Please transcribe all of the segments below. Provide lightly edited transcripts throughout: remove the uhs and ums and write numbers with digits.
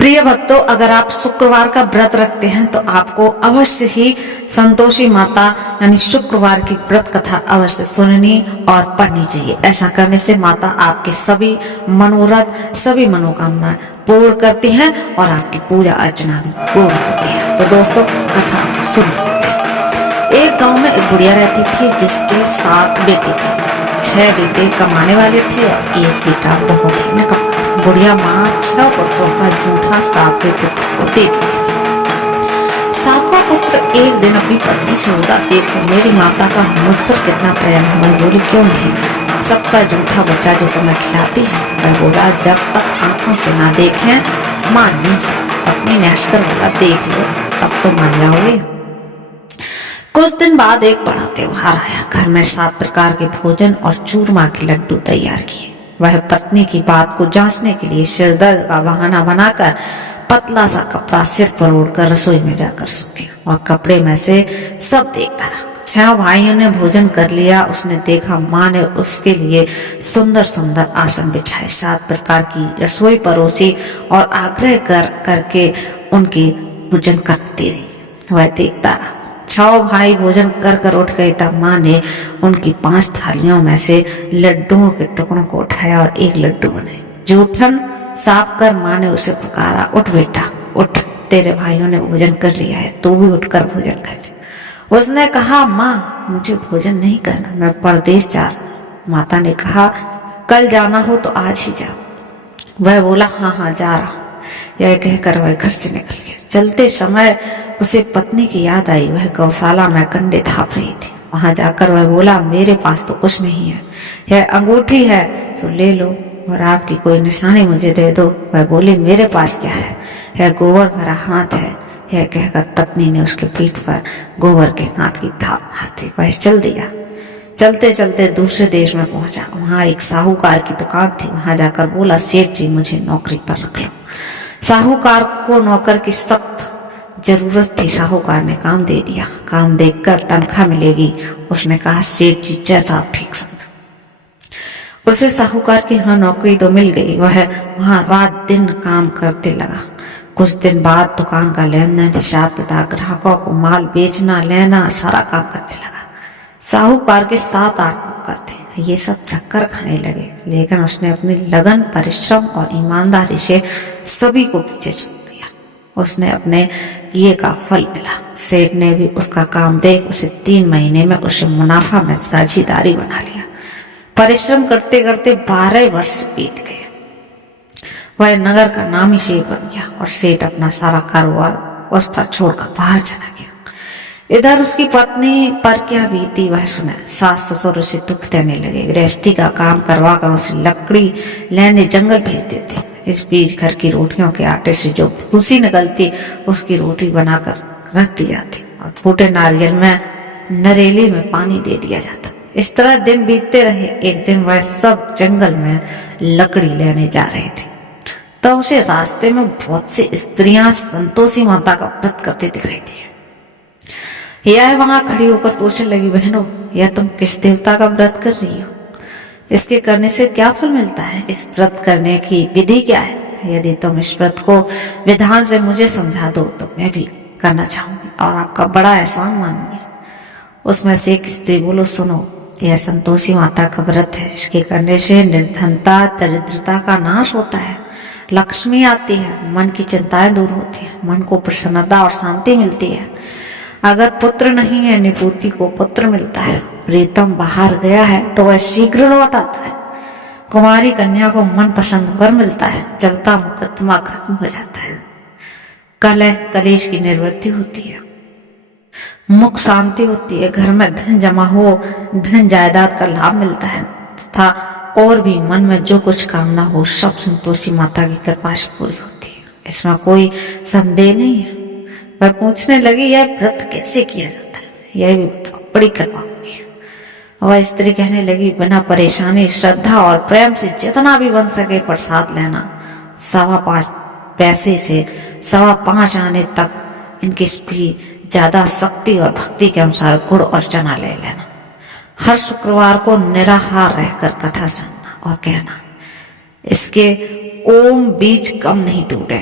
प्रिय भक्तों, अगर आप शुक्रवार का व्रत रखते हैं तो आपको अवश्य ही संतोषी माता यानी शुक्रवार की व्रत कथा अवश्य सुननी और पढ़नी चाहिए। ऐसा करने से माता आपके सभी मनोरथ, सभी मनोकामनाएं पूर्ण करती हैं और आपकी पूजा अर्चना भी पूर्ण होती है। तो दोस्तों, कथा सुनो। एक गांव में एक बुढ़िया रहती थी जिसके 7 बेटे थे। 6 बेटे कमाने वाले थे और एक बेटा बहुत ही निकम्मा था। बुढ़िया माँ 6 पुत्रों का जूठा 7वें पुत्र को दे देती थी। 7वां पुत्र एक दिन अपनी पत्नी से बोला, देखो मेरी माता का मुझ पर कितना प्रेम है। वह बोली, क्यों नहीं, सबका जूठा बच्चा जो तुम्हें खिलाती है। वह बोला, जब तक आंखों से ना देखें मान नहीं सकती। पत्नी ने हंसकर बोला, देख लो तब तो मान जाओगे। कुछ दिन बाद एक बड़ा त्योहार आया। घर में 7 प्रकार के भोजन और चूरमा के लड्डू तैयार किए। वह पत्नी की बात को जांचने के लिए सिरदर्द का बहाना बनाकर पतला सा कपड़ा सिर पर ओढ़कर रसोई में जाकर सो गया और कपड़े में से सब देखता रहा। 6 भाइयों ने भोजन कर लिया। उसने देखा माँ ने उसके लिए सुंदर सुंदर आसन बिछाए, 7 प्रकार की रसोई परोसी और आग्रह करके उनकी भोजन करती रही। वह देखता रहा। 6 भाई भोजन कर उठ गए तब माँ ने उनकी 5 थालियों में से लड्डुओं के टुकड़ों को उठाया और एक लड्डू बनाए। जूठन साफ कर माँ ने उसे पुकारा, उठ बेटा उठ, तेरे भाइयों ने भोजन कर लिया है, तू भी उठकर भोजन कर ले। उसने कहा, माँ मुझे भोजन नहीं करना, मैं परदेश जा रहा। माता ने कहा, कल जाना हो तो आज ही जा। वह बोला, हाँ जा रहा हूँ। यह कहकर वह घर से निकल गया। चलते समय उसे पत्नी की याद आई। वह गौशाला में कंडे थाप रही थी। वहां जाकर वह बोला, मेरे पास तो कुछ नहीं है, यह अंगूठी है तो ले लो और आपकी कोई निशानी मुझे दे दो। वह बोली, मेरे पास क्या है, यह गोबर भरा हाथ है। यह कहकर पत्नी ने उसके पीठ पर गोबर के हाथ की थाप मार दी। वह चल दिया। चलते चलते दूसरे देश में पहुंचा। वहां एक साहूकार की दुकान थी। वहां जाकर बोला, सेठ जी मुझे नौकरी पर रख लो। साहूकार को नौकर की सख्त जरूरत थी। साहूकार ने काम दे दिया। काम देखकर तनख्वाह मिलेगी। उसने कहा, सेठ जी जैसा आप ठीक समझो। उसे साहूकार की यहाँ नौकरी तो मिल गई। वह वहां रात दिन काम करते लगा। कुछ दिन बाद दुकान का लेन देन, हिसाब किताब, ग्राहकों को माल बेचना लेना सारा काम करने लगा। साहूकार के 7-8 नौकर थे। ये सब चक्कर खाने लगे, लेकिन उसने अपनी लगन, परिश्रम और ईमानदारी से सभी को पीछे छोड़ दिया। उसने अपने किए का फल मिला। सेठ ने भी उसका काम देख उसे 3 महीने में उसे मुनाफा में साझेदारी बना लिया। परिश्रम करते करते 12 वर्ष बीत गए। वह नगर का नामी सेठ बन गया और सेठ अपना सारा कारोबार उस पर छोड़कर बाहर चला गया। इधर उसकी पत्नी पर क्या बीती वह सुना। सास ससुर उसे दुख देने लगे। गृहस्थी का काम करवा कर उसे लकड़ी लेने जंगल भेज देते। इस बीच घर की रोटियों के आटे से जो भूसी निकलती उसकी रोटी बनाकर रख दी जाती और फूटे नारियल में नरेले में पानी दे दिया जाता। इस तरह दिन बीतते रहे। एक दिन वह सब जंगल में लकड़ी लेने जा रहे थे तो उसे रास्ते में बहुत सी स्त्रियां संतोषी माता का व्रत करते दिखाई दी। यह वहां खड़ी होकर पूछने लगी, बहनों यह तुम किस देवता का व्रत कर रही हो? इसके करने से क्या फल मिलता है? इस व्रत करने की विधि क्या है? यदि तुम इस व्रत को विधान से मुझे समझा दो तो मैं भी करना चाहूंगी और आपका बड़ा एहसान मानूंगी। उसमें से एक स्त्री बोलो, सुनो यह संतोषी माता का व्रत है। इसके करने से निर्धनता, दरिद्रता का नाश होता है, लक्ष्मी आती है, मन की चिंताएं दूर होती है, मन को प्रसन्नता और शांति मिलती है। अगर पुत्र नहीं है, निपुति को पुत्र मिलता है। प्रीतम बाहर गया है तो वह शीघ्र लौट आता है। कुमारी कन्या को मन पसंद वर मिलता है। चलता मुकदमा खत्म हो जाता है। कलह कलेश की निवृत्ति होती है। मुख शांति होती है। घर में धन जमा हो, धन जायदाद का लाभ मिलता है तथा और भी मन में जो कुछ कामना हो सब संतोषी माता की कृपा से पूरी होती है। इसमें कोई संदेह नहीं है। वह पूछने लगी, यह व्रत कैसे किया जाता है, यह भी बताओ, बड़ी कृपा होगी। वह स्त्री कहने लगी, बिना परेशानी, श्रद्धा और प्रेम से जितना भी बन सके प्रसाद लेना। 5.25 पैसे से 5.25 आने तक इनकी ज्यादा शक्ति और भक्ति के अनुसार गुड़ और चना ले लेना। हर शुक्रवार को निराहार रहकर कथा सुनना और कहना, इसके ओम बीज कम नहीं टूटे।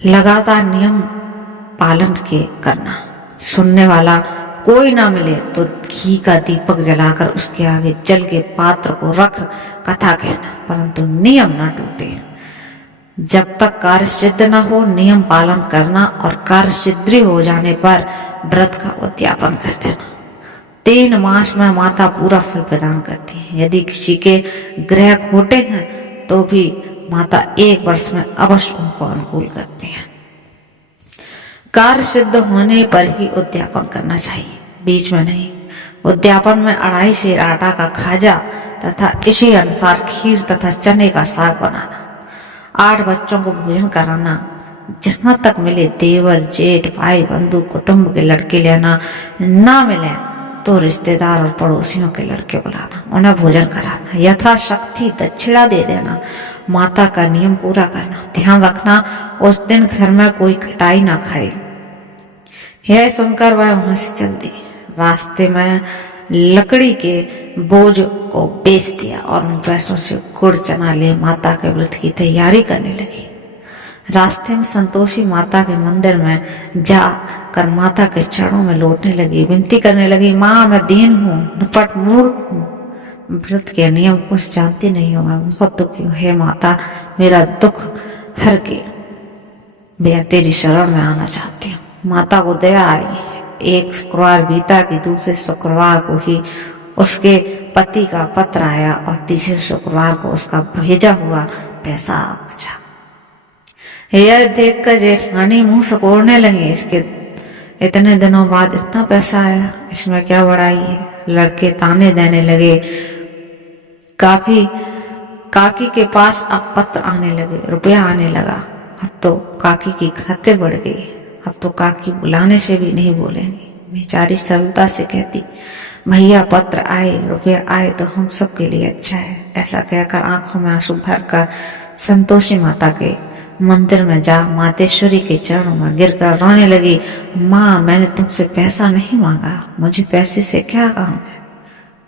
लगातार नियम पालन के करना। सुनने वाला कोई ना मिले तो घी का दीपक जलाकर उसके आगे जल के पात्र को रख कथा कहना, परंतु नियम न टूटे। जब तक कार्य सिद्ध न हो नियम पालन करना और कार्य सिद्धि हो जाने पर व्रत का उद्यापन कर देना। 3 मास में माता पूरा फल प्रदान करती है। यदि किसी के ग्रह खोटे हैं तो भी माता 1 वर्ष में अवश्य उनको अनुकूल करती है। कार्य सिद्ध होने पर ही उद्यापन करना चाहिए, बीच में नहीं। उद्यापन में 2.5 सेर आटा का खाजा तथा इसी अनुसार खीर तथा चने का साग बनाना। 8 बच्चों को भोजन कराना। जहां तक मिले देवर जेठ भाई बंधु कुटुंब के लड़के लेना, ना मिले तो रिश्तेदार और पड़ोसियों के लड़के बुलाना, उन्हें भोजन कराना। यथाशक्ति दक्षिणा दे देना। माता का नियम पूरा करना। ध्यान रखना उस दिन घर में कोई खटाई ना खाए। यह सुनकर वह वहां से चल दी। रास्ते में लकड़ी के बोझ को बेच दिया और उन पैसों से गुड़ चना ले माता के व्रत की तैयारी करने लगी। रास्ते में संतोषी माता के मंदिर में जाकर माता के चरणों में लौटने लगी, विनती करने लगी, माँ मैं दीन हूँ, निपट मूर्ख हूँ, व्रत के नियम कुछ जानती नहीं हूँ, मैं बहुत दुखी हूँ। हे माता मेरा दुख हर के मैं तेरी शरण में आना चाहती हूँ। माता को दया आई। एक शुक्रवार बीता कि दूसरे शुक्रवार को ही उसके पति का पत्र आया और तीसरे शुक्रवार को उसका भेजा हुआ पैसा आ पहुंचा। यह देखकर जेठानी मुंह सिकोड़ने लगी, इसके इतने दिनों बाद इतना पैसा आया, इसमें क्या बड़ाई है। लड़के ताने देने लगे। काकी के पास अब पत्र आने लगे, रुपया आने लगा। अब तो काकी की खातिर बढ़ गई। अब तो काकी बुलाने से भी नहीं बोलेंगी। बेचारी सरलता से कहती, भैया पत्र आए, रुपया आए तो हम सबके लिए अच्छा है। ऐसा कहकर आंखों में आंसू भरकर संतोषी माता के मंदिर में जा मातेश्वरी के चरणों में गिरकर रोने लगी। माँ मैंने तुमसे पैसा नहीं मांगा, मुझे पैसे से क्या काम है,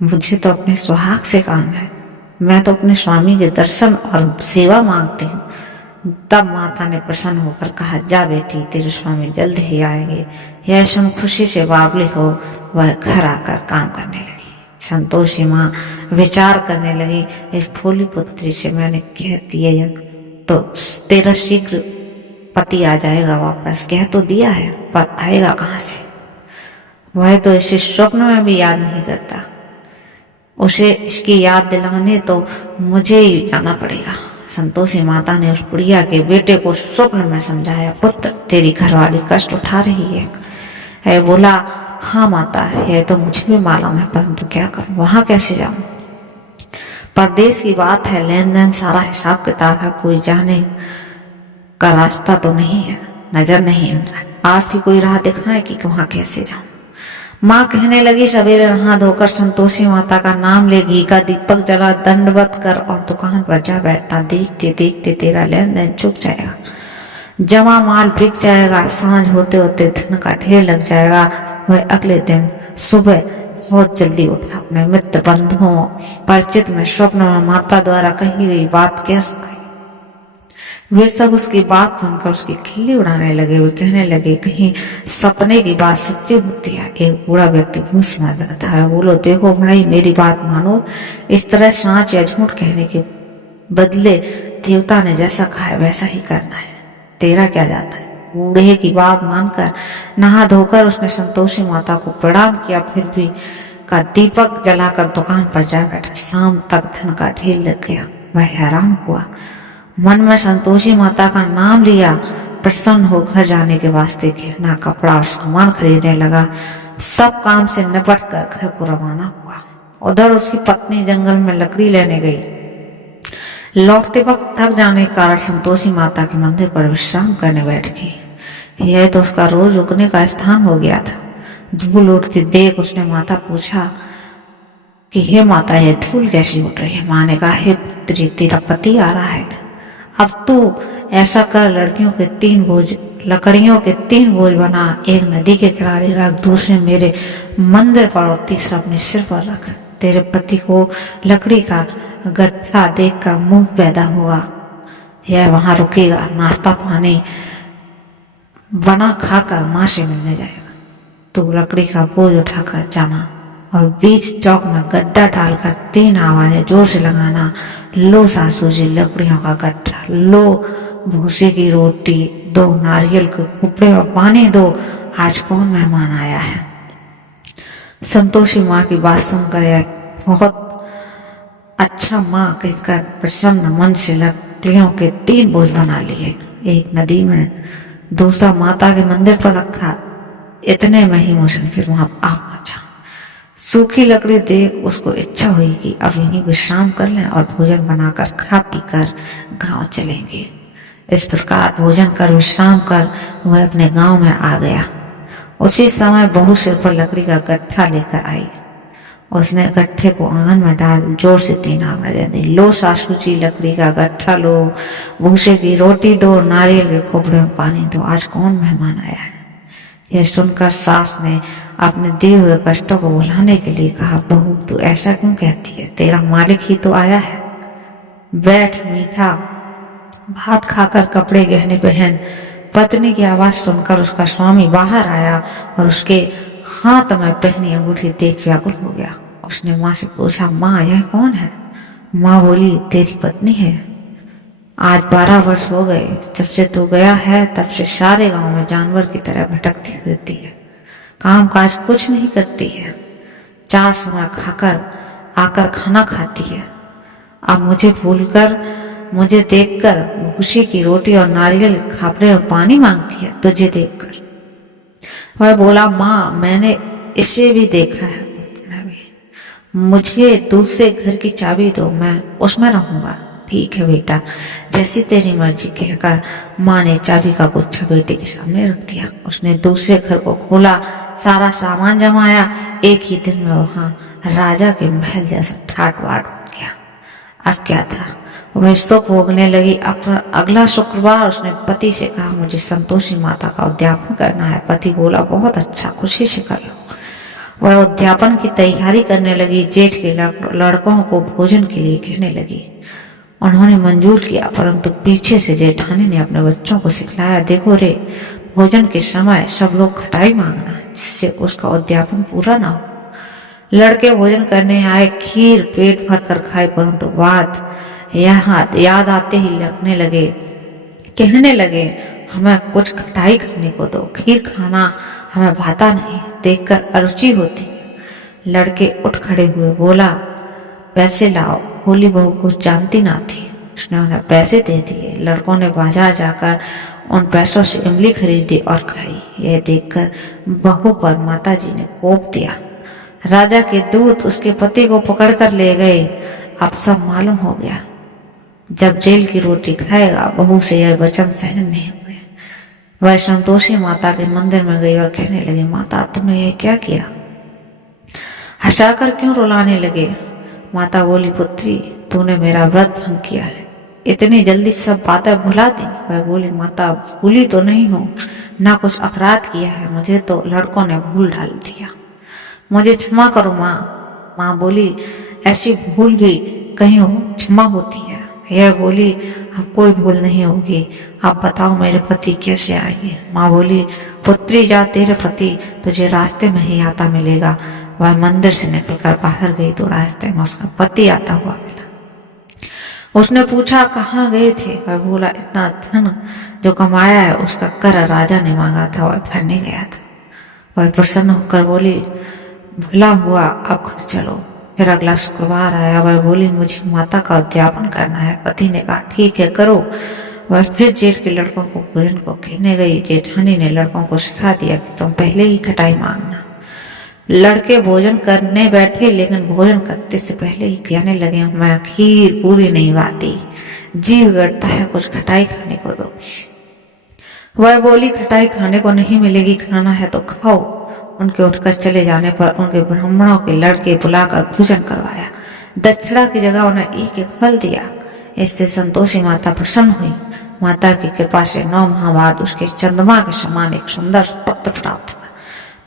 मुझे तो अपने सुहाग से काम है। मैं तो अपने स्वामी के दर्शन और सेवा मांगती हूँ। तब माता ने प्रसन्न होकर कहा, जा बेटी तेरे स्वामी जल्द ही आएंगे। यह सुन खुशी से बावली हो वह घर आकर काम करने लगी। संतोषी माँ विचार करने लगी, इस भोली पुत्री से मैंने कह दिया तो तेरा शीघ्र पति आ जाएगा वापस। कह तो दिया है पर आएगा कहाँ से। वह तो इसे स्वप्न में भी याद नहीं करता। उसे इसकी याद दिलाने तो मुझे ही जाना पड़ेगा। संतोषी माता ने उस बुढ़िया के बेटे को स्वप्न में समझाया, पुत्र तेरी घरवाली कष्ट उठा रही है। बोला, हाँ माता है तो मुझे भी मालूम है, परंतु क्या करूं, वहां कैसे जाऊं। परदेश की बात है, लेन देन सारा हिसाब किताब है, कोई जाने का रास्ता तो नहीं है, नजर नहीं है। आप ही कोई राह दिखाएं कि वहां कैसे जाऊं। माँ कहने लगी, सवेरे नहा धोकर संतोषी माता का नाम ले, घी का दीपक जला, दंडवत कर और दुकान पर जा बैठना। देखते देखते तेरा लेन देन चुक जाएगा, जमा माल बिक जाएगा। सांझ होते होते धन का ढेर लग जाएगा। वह अगले दिन सुबह बहुत जल्दी उठा। अपने मित्र बंधुओं परिचित में स्वप्न में माता द्वारा कही गई बात क्या सुनाई। वे सब उसकी बात सुनकर उसकी खिल्ली उड़ाने लगे। वे कहने लगे, कहीं सपने की बात सच्ची होती है। एक बूढ़ा व्यक्ति पूछना था, है बोलो, देखो भाई मेरी बात मानो, इस तरह सांच या झूठ कहने के बदले देवता ने जैसा कहा है वैसा ही करना है, तेरा क्या जाता है। बूढ़े की बात मानकर नहा धोकर उसने संतोषी माता को प्रणाम किया, फिर भी का दीपक जलाकर दुकान पर जा बैठा। शाम तक धन का ढेर लग गया। वह हैरान हुआ, मन में संतोषी माता का नाम लिया। प्रसन्न हो घर जाने के वास्ते गहना कपड़ा और सामान खरीदने लगा। सब काम से निपट कर घर को रवाना हुआ। उधर उसकी पत्नी जंगल में लकड़ी लेने गई। लौटते वक्त थक जाने के कारण संतोषी माता के मंदिर पर विश्राम करने बैठ गई। यह तो उसका रोज रुकने का स्थान हो गया था। धूल उठती देख उसने माता पूछा कि हे माता, यह धूल कैसी उठ रही है। माँ ने कहा, हे पुत्री, तेरा पति आ रहा है। अब तू ऐसा कर, लकड़ियों के 3 बोझ बना, एक नदी के किनारे रख, दूसरे मेरे मंदिर पर और तीसरा अपने सिर पर रख। तेरे पति को लकड़ी का गड्ढा देखकर मुंह पैदा होगा, यह वहां रुकेगा, नाश्ता पानी बना खाकर माँ से मिलने जाएगा। तो लकड़ी का बोझ उठाकर जाना और बीच चौक में गड्ढा डालकर 3 आवाजें जोर से लगाना, लो सासू जी लकड़ियों का गड्ढा, लो भूसे की रोटी दो, नारियल के कुपड़े में पानी दो, आज कौन मेहमान आया है। संतोषी माँ की बात सुनकर यह बहुत अच्छा माँ कहकर प्रसन्न मन से लकड़ियों के 3 बोझ बना लिए। एक नदी में, दूसरा माता के मंदिर पर रखा। इतने में ही मोशन फिर वहां आ पहुंचा। सूखी लकड़ी देख उसको इच्छा हुई कि अब यहीं विश्राम कर लें और भोजन बनाकर खा पी कर गाँव चलेंगे। इस प्रकार भोजन कर विश्राम कर वह अपने गांव में आ गया। उसी समय बहू सिर पर लकड़ी का गट्ठा लेकर आई। उसने गट्ठे को आंगन में डाल जोर से 3 आवाजें दी, लो सासू जी लकड़ी का गट्ठा लो, भूसे की रोटी दो, नारियल के खोपड़े में पानी दो, आज कौन मेहमान आया है। यह सुनकर सास ने अपने दिए हुए कष्टों को भुलाने के लिए कहा, बहू तू ऐसा क्यों कहती है, तेरा मालिक ही तो आया है। बैठ, मीठा भात खाकर कपड़े गहने पहन। पत्नी की आवाज सुनकर उसका स्वामी बाहर आया और उसके हाथ में पहनी अंगूठी देख व्याकुल हो गया। उसने माँ से पूछा, माँ यह कौन है। माँ बोली, तेरी पत्नी है। आज 12 वर्ष हो गए, जब से तू गया है तब से सारे गांव में जानवर की तरह भटकती फिरती है, काम काज कुछ नहीं करती है, 4 समय खाकर आकर खाना खाती है। अब मुझे भूलकर, मुझे देखकर भूसी की रोटी और नारियल के खापरे में पानी मांगती है, तुझे देखकर। वह बोला, माँ मैंने इसे भी देखा है, मुझे दूसरे घर की चाबी दो, मैं उसमें रहूंगा। ठीक है बेटा, जैसी तेरी मर्जी, कहकर माँ ने चाबी का गुच्छा बेटे के सामने रख दिया। उसने दूसरे घर को खोला, सारा सामान जमाया। एक ही दिन में वहां राजा के महल जैसा ठाट बाट बन गया। अब क्या था, वह सुख भोगने लगी। अगला शुक्रवार उसने पति से कहा, मुझे संतोषी माता का उद्यापन करना है। पति बोला, बहुत अच्छा, खुशी से कर लो। वह उद्यापन की तैयारी करने लगी। जेठ के लड़कों को भोजन के लिए कहने लगी। उन्होंने मंजूर किया, परंतु पीछे से जेठानी ने अपने बच्चों को सिखलाया, देखो रे, भोजन के समय सब लोग खटाई मांगना, जिससे उसका उद्यापन पूरा ना हो। लड़के भोजन करने आए, खीर पेट भर कर खाए, परंतु बात याद आते ही लगने लगे, कहने लगे, हमें कुछ खटाई खाने को दो, खीर खाना हमें भाता नहीं, देखकर अरुचि होती है। लड़के उठ खड़े हुए, बोला, पैसे लाओ। भोली बहू कुछ जानती ना थी, उसने उन्हें पैसे दे दिए। लड़कों ने बाजार जाकर उन पैसों से इमली खरीदी और खाई। यह देखकर बहू पर माताजी ने कोप दिया। राजा के दूत उसके पति को पकड़कर ले गए। अब सब मालूम हो गया। जब जेल की रोटी खाएगा, बहू से यह वचन सहन नहीं हुए। वह संतोषी माता के मंदिर में गई और कहने लगी, माता तुमने यह क्या किया, हंसाकर क्यों रुलाने लगे। माता बोली, पुत्री तूने मेरा व्रत भंग किया है, इतनी जल्दी सब बातें भुला दी। वह बोली, माता भूली तो नहीं हूँ, ना कुछ अपराध किया है, मुझे तो लड़कों ने भूल डाल दिया, मुझे क्षमा करो माँ। माँ बोली, ऐसी भूल भी कहीं क्षमा होती है। यह बोली, अब कोई भूल नहीं होगी, आप बताओ मेरे पति कैसे आएंगे। माँ बोली, पुत्री जा, तेरे पति तुझे रास्ते में ही आता मिलेगा। वह मंदिर से निकलकर बाहर गई तो रास्ते में उसका पति आता हुआ मिला। उसने पूछा, कहाँ गए थे। वह बोला, इतना धन जो कमाया है उसका कर राजा ने मांगा था, वह भरने गया था। वह प्रसन्न होकर बोली, भला हुआ, अब घर चलो। फिर अगला शुक्रवार आया। वह बोली, मुझे माता का उद्यापन करना है। पति ने कहा, ठीक है करो। वह फिर जेठ के लड़कों को भोजन को कहने गई। जेठानी ने लड़कों को सिखा दिया कि तुम पहले ही खटाई मांगना। लड़के भोजन करने बैठे, लेकिन भोजन करते से पहले ही कहने लगे, मैं खीर पूरी नहीं खाती, जीव गड़ता है, कुछ खटाई खाने को दो। वह बोली, खटाई खाने को नहीं मिलेगी, खाना है तो खाओ। उनके उठकर चले जाने पर उनके ब्राह्मणों के लड़के बुलाकर भोजन करवाया। दक्षिणा की जगह उन्हें एक एक फल दिया। इससे संतोषी माता प्रसन्न हुई। माता की कृपा से 9 माह बाद उसके चंद्रमा के समान एक सुंदर पुत्र प्राप्त हुआ।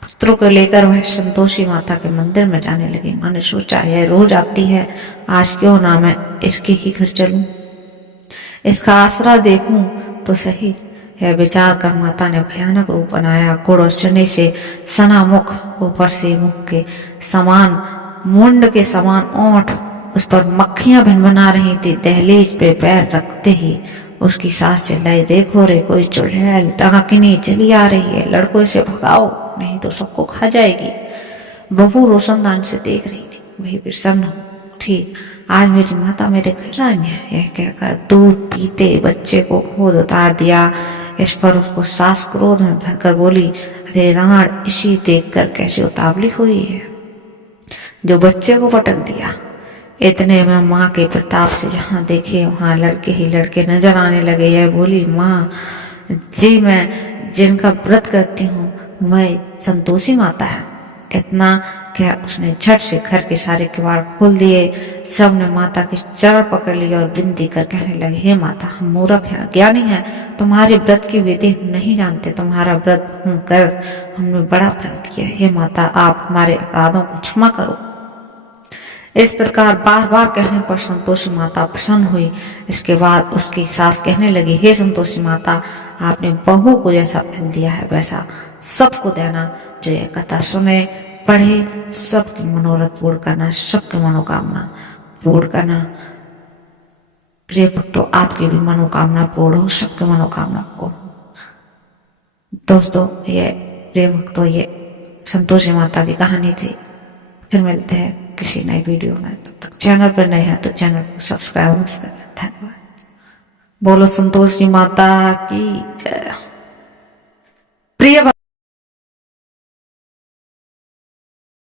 पुत्र को लेकर वह संतोषी माता के मंदिर में जाने लगी। माँ ने सोचा, यह रोज आती है, आज क्यों ना मैं इसके ही घर चलूं, इसका आसरा देखूं तो सही। यह विचार कर माता ने भयानक रूप बनाया। गुड़ और चने से सना मुख, ऊपर से मुख के समान मुंड के समान ओंठ, उस पर मक्खियां भिनभिना रही थी। दहलीज पे पैर रखते ही उसकी सास चिल्लाई, देखो रे कोई चुड़ैल डाकिनी चली आ रही है, लड़कों इसे भगाओ नहीं तो सबको खा जाएगी। बहू रोशनदान से देख रही थी। वही प्रसन्न उठी, आज मेरी माता मेरे घर आई है। यह कहकर दूध पीते बच्चे को गोद उतार दिया। इस पर उसको सास क्रोध में भरकर बोली, अरे राण, इसी देखकर कैसे उतावली हुई है जो बच्चे को पटक दिया। इतने में माँ के प्रताप से जहाँ देखे वहाँ लड़के ही लड़के नजर आने लगे। यह बोली, माँ जी, मैं जिनका व्रत करती हूँ वह संतोषी माता है। इतना क्या उसने झट से घर के सारे किवाड़ खोल दिए। सब ने माता के चरण पकड़ लिए और विनती कर कहने लगे, हे माता, हम मूर्ख हैं, अज्ञानी हैं, तुम्हारे व्रत की विधि हम नहीं जानते। तुम्हारा व्रत हम कर हमने बड़ा अपराध किया। हे माता, आप हमारे अपराधों को क्षमा करो। इस प्रकार बार बार कहने पर संतोषी माता प्रसन्न हुई। इसके बाद उसकी सास कहने लगी, हे संतोषी माता, आपने बहू को जैसा फल दिया है वैसा सबको देना। जो यह कथा सुने पढ़े सबकी मनोरथ पूर्ण करना, सबकी मनोकामना पूर्ण करना। प्रिय भक्तों, आपकी भी मनोकामना पूर्ण हो, सबकी मनोकामना पूर्ण हो। दोस्तों, ये प्रिय भक्तों, ये संतोषी माता की कहानी थी। फिर मिलते हैं किसी नई वीडियो में। तब तक चैनल पर नए हैं तो चैनल को सब्सक्राइब करना। धन्यवाद। बोलो संतोषी माता की जय।